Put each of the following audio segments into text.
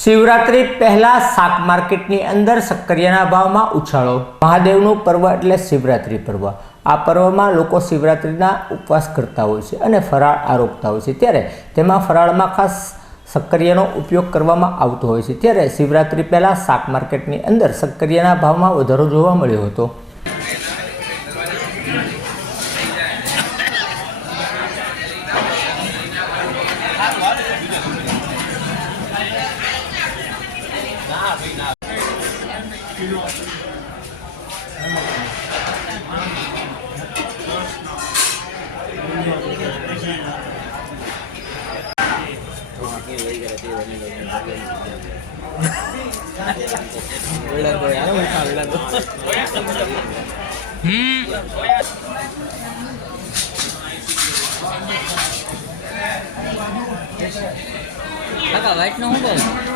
શિવરાત્રિ પહેલા શાક માર્કેટની અંદર શક્કરિયાના ભાવમાં ઉછાળો. મહાદેવનું પર્વ એટલે શિવરાત્રિ પર્વ. આ પર્વમાં લોકો શિવરાત્રિના ઉપવાસ કરતા હોય છે અને ફરાળ આરોગતા હોય છે. ત્યારે તેમાં ફરાળમાં ખાસ શક્કરિયાનો ઉપયોગ કરવામાં આવતો હોય છે. ત્યારે શિવરાત્રિ પહેલાં શાક માર્કેટની અંદર સક્કરિયાના ભાવમાં વધારો જોવા મળ્યો હતો. કાકા વ્હાઈટ નો શું ભાવ?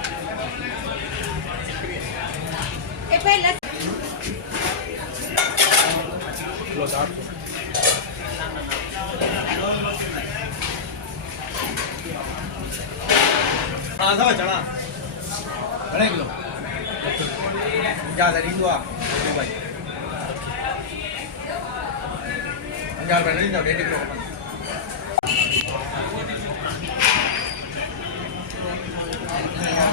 E poi la... Lo tacco. आधा चना बने किलो क्या करी हुआ भाई हजार रुपये नहीं था डेढ़ किलो का Yeah.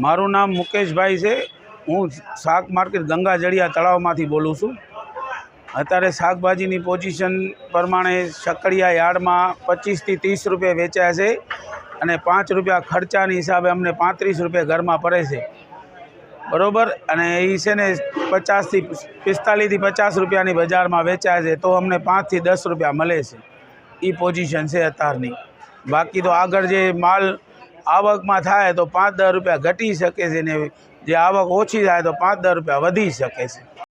મારું નામ મુકેશભાઈ છે. હું શાક માર્કેટ ગંગા જળિયા તળાવમાંથી બોલું છું. અત્યારે શાકભાજીની પોઝિશન પ્રમાણે સકડિયા યાર્ડમાં પચીસથી ત્રીસ રૂપિયા વેચાય છે અને પાંચ રૂપિયા ખર્ચાની હિસાબે અમને પાંત્રીસ રૂપિયા ઘરમાં પડે છે. બરોબર? અને એ છે ને પચાસથી પિસ્તાલીસથી પચાસ રૂપિયાની બજારમાં વેચાય છે. તો અમને પાંચથી દસ રૂપિયા મળે છે. એ પોઝિશન છે અત્યારની. બાકી તો આગળ જે માલ આવકમાં થાય તો પાંચ દસ રૂપિયા ઘટી શકે છે ને જે આવક ઓછી થાય તો પાંચ દસ રૂપિયા વધી શકે છે.